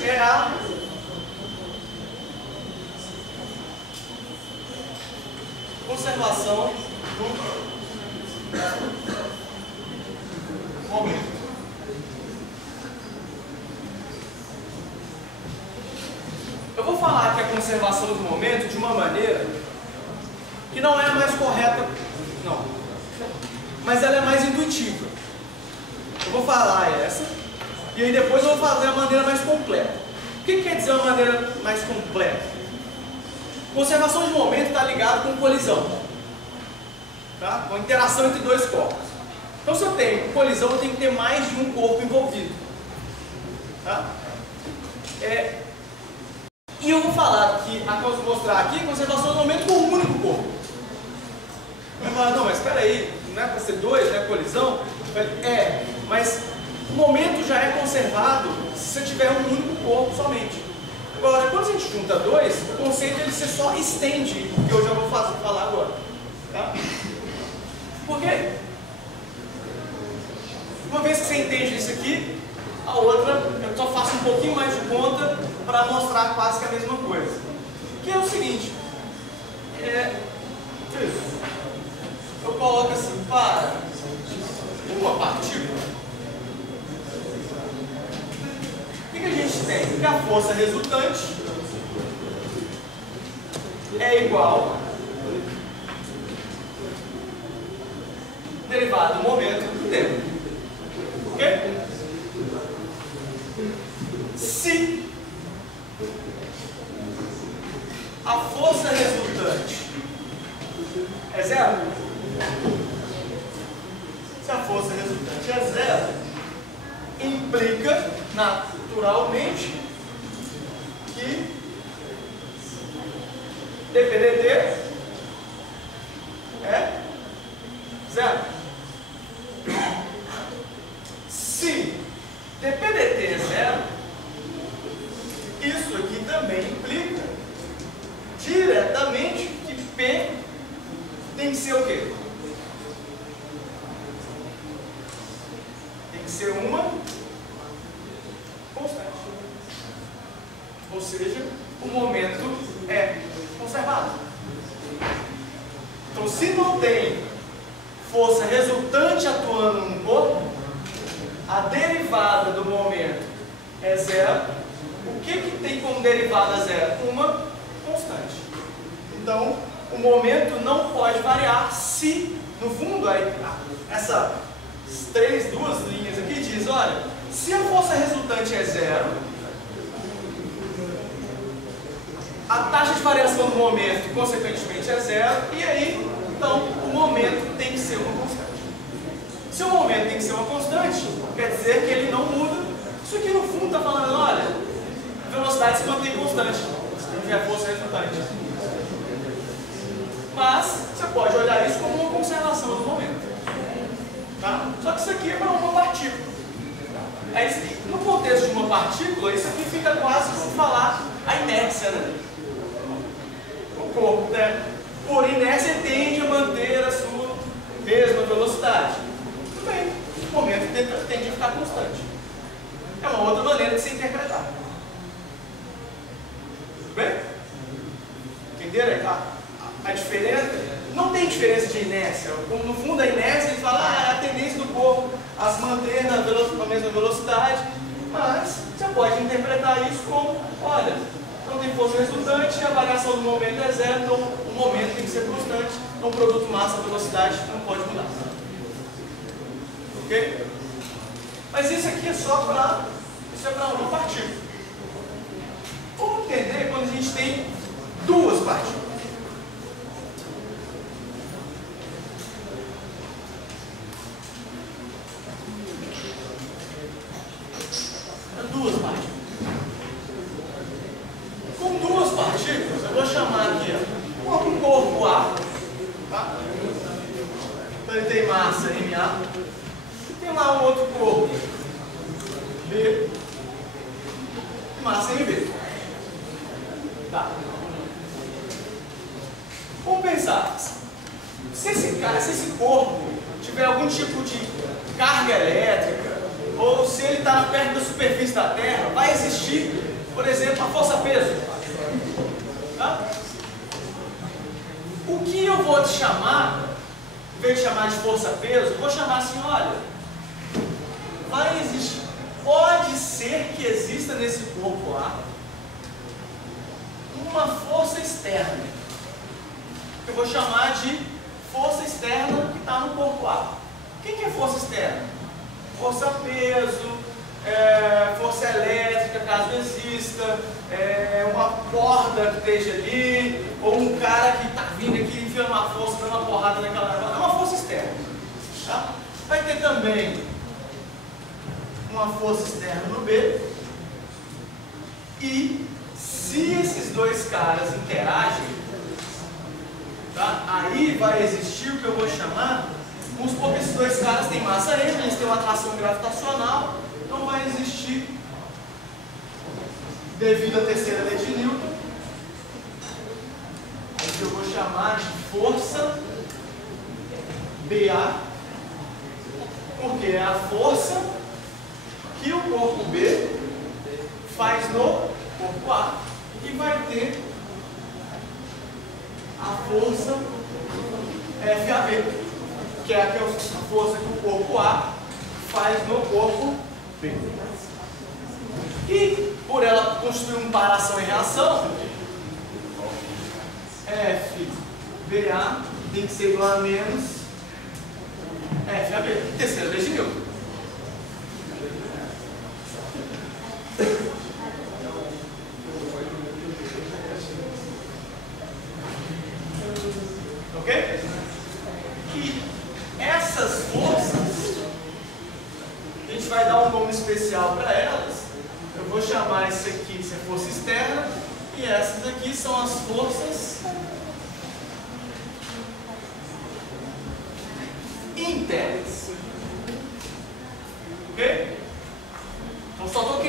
constante é a conservação do momento. Eu vou falar aqui a conservação do momento de uma maneira que não é a mais correta, não, mas ela é mais intuitiva. Eu vou falar essa e aí depois eu vou fazer a maneira mais completa. O que quer dizer uma maneira mais completa? Conservação de momento está ligado com colisão, tá? Com interação entre dois corpos. Então, se eu tenho colisão, eu tenho que ter mais de um corpo envolvido, tá? E eu vou falar aqui, mostrar aqui conservação do momento com um único corpo. Vai falar, não, mas espera aí, não é para ser dois, né? Colisão? Mas o momento já é conservado se você tiver um único corpo somente. Agora, quando a gente junta dois, o conceito ele só estende o que eu já vou falar agora. Tá? Por quê? Uma vez que você entende isso aqui, a outra eu só faço um pouquinho mais de conta para mostrar quase que a mesma coisa. Que é o seguinte, eu coloco assim, para uma partícula, o que a gente tem? Que a força resultante é igual derivada do momento do tempo. Ok? Se a força resultante é zero, se a força resultante é zero, implica naturalmente que dPdt é zero. Se dPdt é zero, isso aqui também implica diretamente que P tem que ser o quê? Tem que ser uma constante. Ou seja, o momento é conservado. Então, se não tem força resultante atuando num corpo, a derivada do momento é zero. O que tem como derivada zero? Uma constante. Então, o momento não pode variar se, no fundo, essas duas linhas aqui diz, olha, se a força resultante é zero, a taxa de variação do momento, consequentemente, é zero, e aí, então, o momento tem que ser uma constante. Se o momento tem que ser uma constante, quer dizer que ele não muda. Isso aqui, no fundo, está falando, olha, a velocidade se mantém constante, se não tiver força resultante. Mas, você pode olhar isso como uma conservação do momento. Tá? Só que isso aqui é para uma partícula. No contexto de uma partícula, isso aqui fica quase como falar a inércia, né? O corpo, né? Por inércia, tende a manter a sua mesma velocidade. Tudo bem, o momento tende a ficar constante. É uma outra maneira de se interpretar. Tudo bem? Entenderam? A diferença, não tem diferença de inércia. No fundo, a inércia, ele fala, é a tendência do corpo a se manter na mesma velocidade, mas você pode interpretar isso como, olha, não tem força resultante, a variação do momento é zero, então o momento tem que ser constante, então o produto massa-velocidade não pode mudar. Ok? Mas isso aqui é só para uma partícula. Vamos entender quando a gente tem duas partículas. Duas partículas. Com duas partículas, eu vou chamar aqui o corpo A, tá? Então ele tem massa MA, e tem lá um outro corpo B, e massa MB. Tá. Vamos pensar, se esse corpo tiver algum tipo de carga elétrica, ou se ele está perto da superfície da Terra, vai existir, por exemplo, a força-peso. Tá? O que eu vou te chamar, em vez de chamar de força-peso, eu vou chamar assim, olha, vai existir, pode ser que exista nesse corpo lá uma força externa, que eu vou chamar de força externa que está no corpo A. O que é força externa? Força-peso, força elétrica, caso exista, uma corda que esteja ali, ou um cara que está vindo aqui enfiando uma força, dando uma porrada naquela... É uma força externa. Tá? Vai ter também uma força externa no B, e se esses dois caras interagem, tá? Aí vai existir o que eu vou chamar, vamos supor que esses dois caras têm massa M, eles têm uma atração gravitacional, então vai existir, devido à terceira lei de Newton, o que eu vou chamar de força BA, porque é a força que o corpo B faz no corpo A, e vai ter a força FAB, que é a força que o corpo A faz no corpo B. E por ela construir um par ação e reação, FBA tem que ser igual a menos FAB, terceira lei de Newton. Ok? E essas forças, a gente vai dar um nome especial para elas. Eu vou chamar isso aqui de força externa, e essas aqui são as forças internas. Ok? Então só estou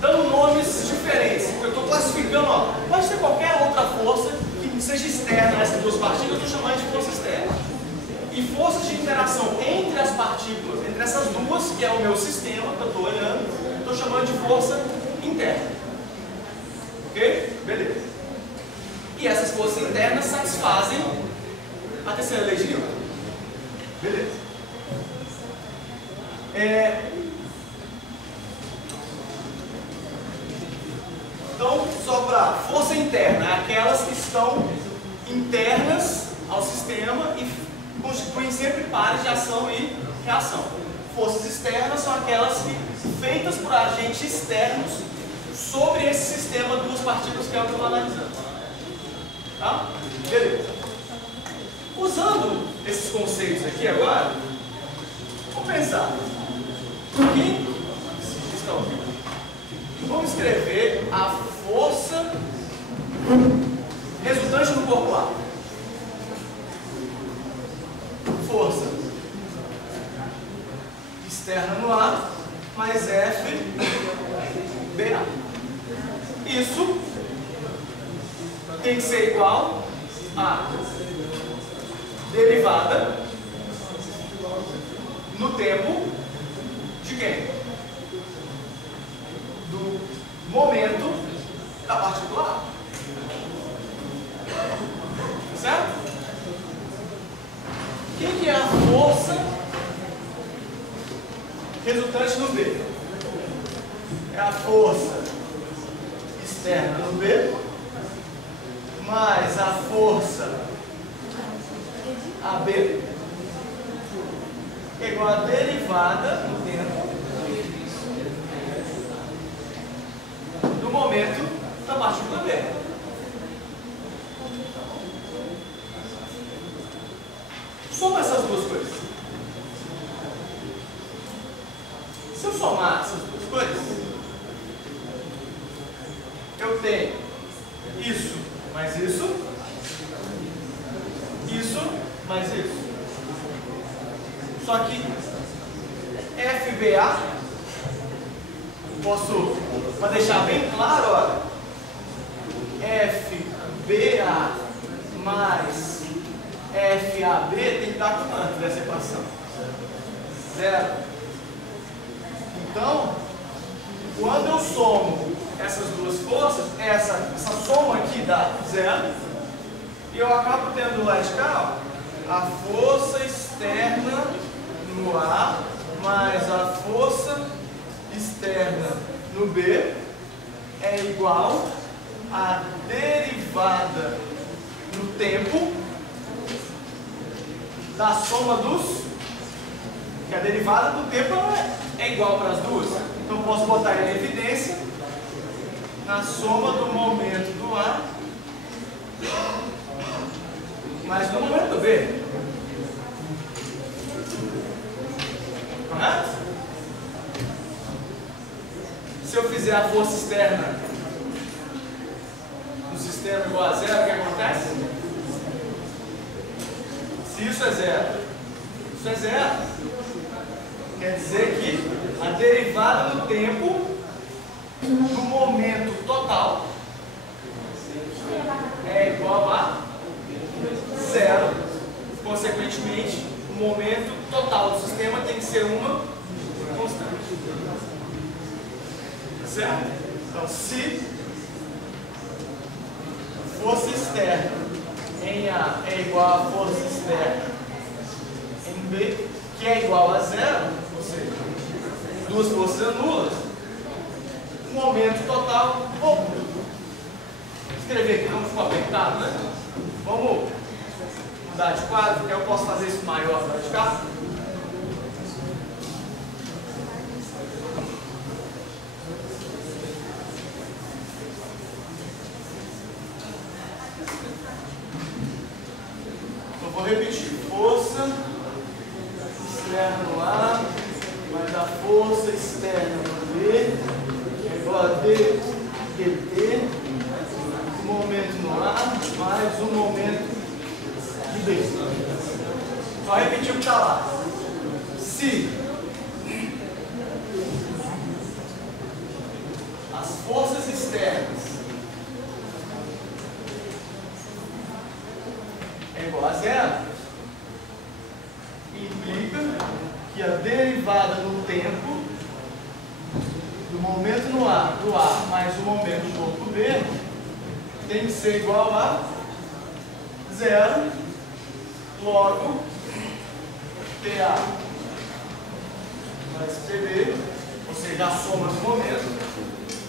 dando nomes diferentes, porque eu estou classificando, ó, pode ser qualquer outra força que seja externa a essas duas partículas, eu estou chamando de força externa. E forças de interação entre as partículas, entre essas duas, que é o meu sistema que eu estou olhando, estou chamando de força interna. Ok? Beleza. E essas forças internas satisfazem a terceira lei de Newton. Beleza. Então, só para força interna, é aquelas que estão internas ao sistema e constituem sempre pares de ação e reação. Forças externas são aquelas que, feitas por agentes externos sobre esse sistema, duas partículas que é o que eu estou analisando. Tá? Beleza. Usando esses conceitos aqui agora, vamos pensar. Quem está ouvindo? Vamos escrever a força resultante do corpo A. Força externa no A mais F BA. Isso tem que ser igual a derivada no tempo de quem? Do momento da partícula A. Certo? Quem que é a força resultante no B? É a força externa no B mais a força AB, que é igual a derivada no tempo do momento da partícula B. Soma essas duas coisas. Se eu somar essas duas coisas, eu tenho isso mais isso, isso mais isso. Só que FBA, posso, para deixar bem claro, olha, FBA mais FAB tem que dar quanto dessa equação? 0. Então, quando eu somo essas duas forças, essa soma aqui dá 0, e eu acabo tendo do lado de cá, ó, a força externa no A mais a força externa no B é igual a derivada no tempo da soma dos... que a derivada do tempo é igual para as duas. Então eu posso botar em evidência na soma do momento do A mais do momento do B. Correto? Se eu fizer a força externa no sistema igual a 0, o que acontece? Se isso é 0, isso é 0. Quer dizer que a derivada do tempo do momento total é igual a 0. Consequentemente, o momento total do sistema tem que ser uma constante. Certo? Então, se força externa em A é igual a força externa em B, que é igual a 0, ou seja, duas forças anulas, o momento total, vou escrever aqui, não ficou apertado, né? Vamos mudar de quadro, porque eu posso fazer isso maior para de cá. Então vou repetir, força externa no A mais a força externa no B é igual a ddt, o momento no A mais o momento de B. Só repetir o que está lá. Se as forças externas é igual a 0, implica que a derivada no tempo do momento no A, do A mais o momento do corpo B tem que ser igual a 0, logo PA mais PB, ou seja, a soma do momento,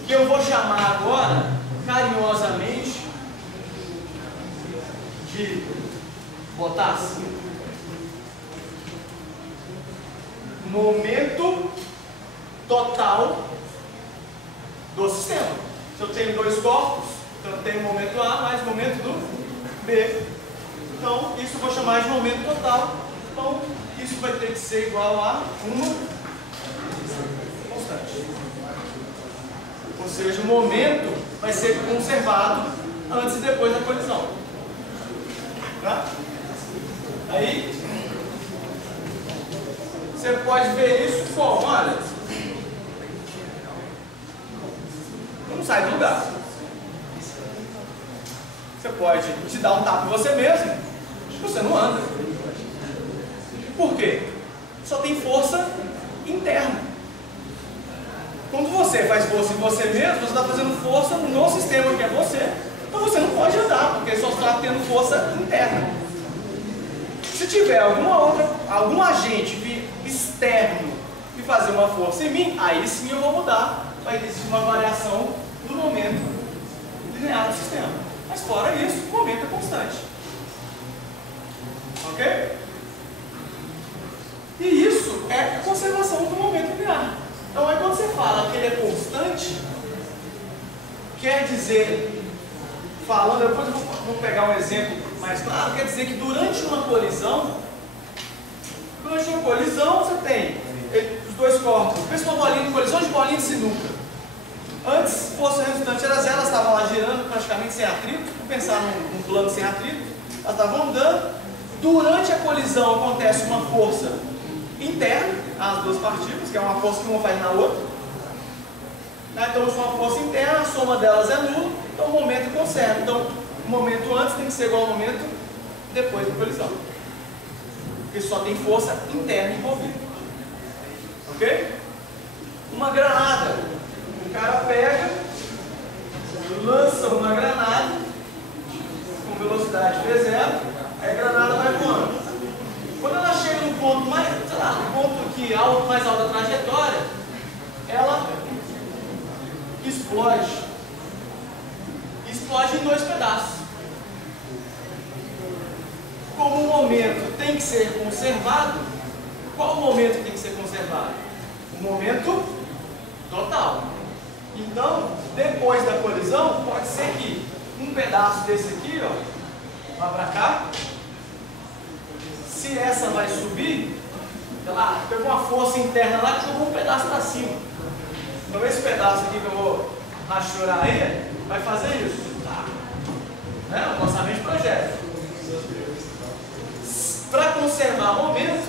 que eu vou chamar agora, carinhosamente, de botar assim, momento total do sistema. Se eu tenho dois corpos, então eu tenho o momento A mais o momento do B. Então, isso eu vou chamar de momento total. Então, isso vai ter que ser igual a uma constante. Ou seja, o momento vai ser conservado antes e depois da colisão. Tá? Aí, você pode ver isso como, olha, não sai do lugar. Você pode te dar um tapa em você mesmo, você não anda. Por quê? Só tem força interna. Quando você faz força em você mesmo, você está fazendo força no sistema que é você. Então você não pode andar, porque só está tendo força interna. Se tiver algum agente externo e fazer uma força em mim, aí sim eu vou mudar. Vai existir uma variação do momento linear do sistema. Mas fora isso, o momento é constante. Ok? E isso é a conservação do momento linear. Então aí quando você fala que ele é constante, quer dizer, falando, depois eu vou pegar um exemplo mais claro, quer dizer que durante uma colisão você tem os dois corpos, pensa uma bolinha de colisão de bolinha de sinuca. Antes, força resultante era 0, elas estavam lá girando praticamente sem atrito. Vou pensar num plano sem atrito. Elas estavam andando. Durante a colisão acontece uma força interna, as duas partículas, que é uma força que uma faz na outra. Então, isso é uma força interna, a soma delas é nula, então o momento conserva. Então, o momento antes tem que ser igual ao momento depois da colisão. Porque só tem força interna envolvida. Ok? uma granada. O cara pega, lança uma granada com velocidade V0, aí a granada vai voando. Quando ela chega no ponto mais, sei lá, no ponto que mais alto da trajetória, ela explode. Explode em 2 pedaços. Como o momento tem que ser conservado, qual o momento que tem que ser conservado? O momento total. Então, depois da colisão, pode ser que um pedaço desse aqui, ó, vá para cá. Se essa vai subir, sei lá, pegou uma força interna lá que jogou um pedaço para cima. Então esse pedaço aqui que eu vou rachurar aí, vai fazer isso. Tá? É um lançamento de projeto. Para conservar o momento,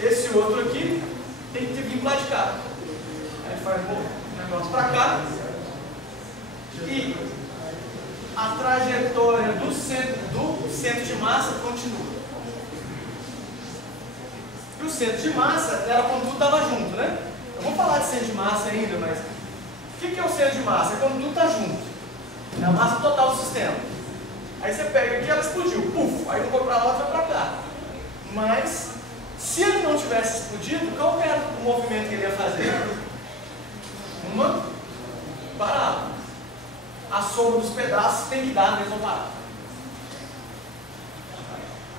esse outro aqui tem que vir para de cá. Aí faz um negócio para cá. E a trajetória do centro de massa continua. E o centro de massa era quando tudo estava junto, né? Eu vou falar de centro de massa ainda, mas o que é o centro de massa? É quando tudo está junto. É a massa total do sistema. Aí você pega aqui, ela explodiu, puf, aí um foi para lá, outro foi para cá. Mas, se ele não tivesse explodido, qual era o movimento que ele ia fazer? Uma parada. A soma dos pedaços tem que dar a mesma parada.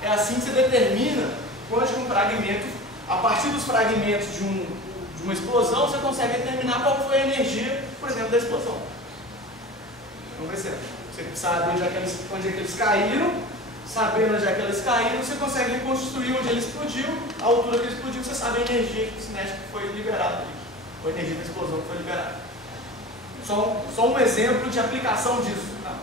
É assim que você determina quando um fragmento, a partir dos fragmentos de uma explosão, você consegue determinar qual foi a energia, por exemplo, da explosão. Vamos ver se você sabe onde é que eles caíram, sabendo onde é que eles caíram, você consegue reconstruir onde ele explodiu, a altura que ele explodiu, você sabe a energia cinética que foi liberada, ou a energia da explosão que foi liberada. Só um exemplo de aplicação disso. Tá?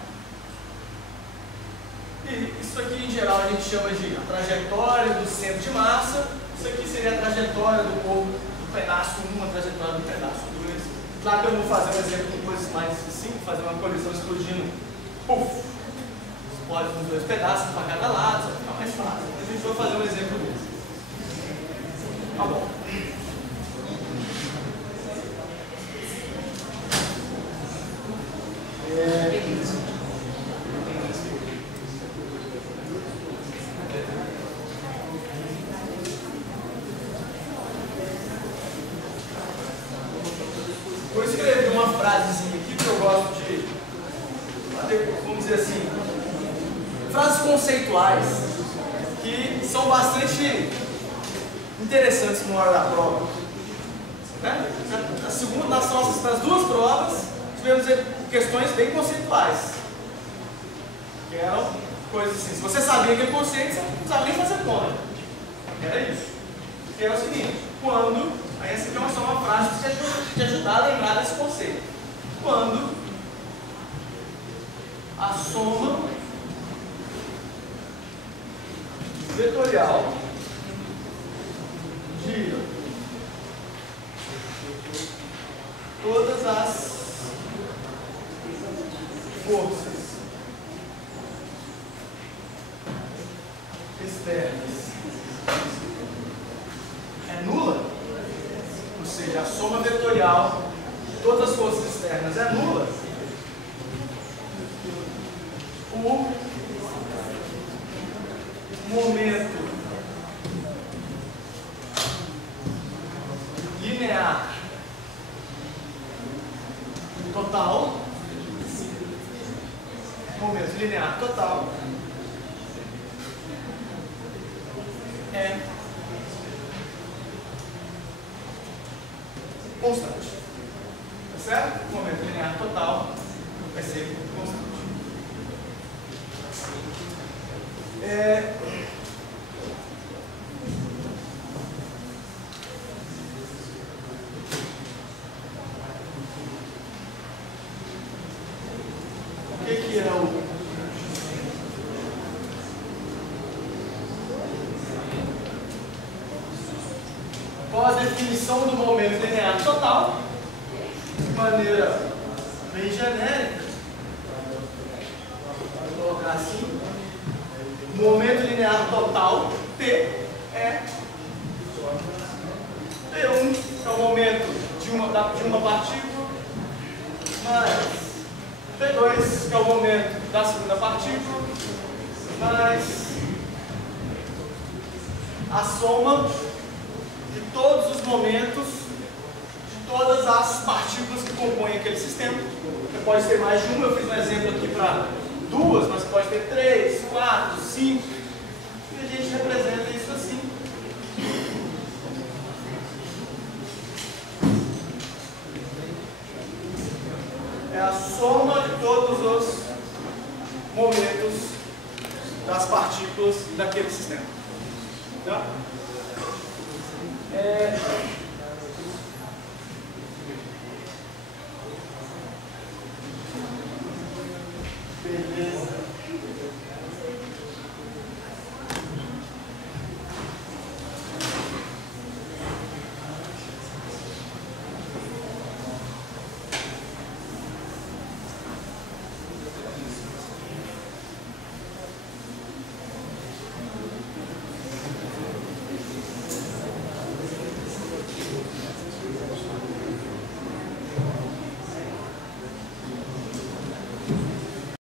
E isso aqui, em geral, a gente chama de a trajetória do centro de massa. Isso aqui seria a trajetória do corpo do pedaço 1, a trajetória do pedaço 2. Claro que eu vou fazer um exemplo com coisas mais simples, fazer uma colisão explodindo. Puf! Explode nos 2 pedaços, para cada lado, só fica mais fácil. Mas a gente vai fazer um exemplo desse. Tá bom. Vou escrever uma frasezinha aqui que eu gosto de, vamos dizer assim, frases conceituais que são bastante interessantes na hora da prova. Né? Nas 2 provas, tivemos questões bem conceituais. Que eram coisas assim, se você sabia aquele conceito, você não precisava nem fazer conta. Era isso. Que era o seguinte, aí essa aqui é só uma frase para te ajudar a lembrar desse conceito. Quando a soma vetorial de todas as forças externas é nula, ou seja, a soma vetorial de todas as forças externas é nula, o momento linear total, é constante. Tá certo? O momento linear total vai ser constante. O que é o após a definição do momento linear total, de maneira bem genérica, vou colocar assim, o momento linear total, T, é T1, é o momento uma partícula, mais T2, que é o momento da segunda partícula, mais a soma de todos os momentos de todas as partículas que compõem aquele sistema. Você pode ter mais de uma, eu fiz um exemplo aqui para duas, mas você pode ter 3, 4, 5, e a gente representa isso assim. É a soma de todos os momentos das partículas daquele sistema. Tá?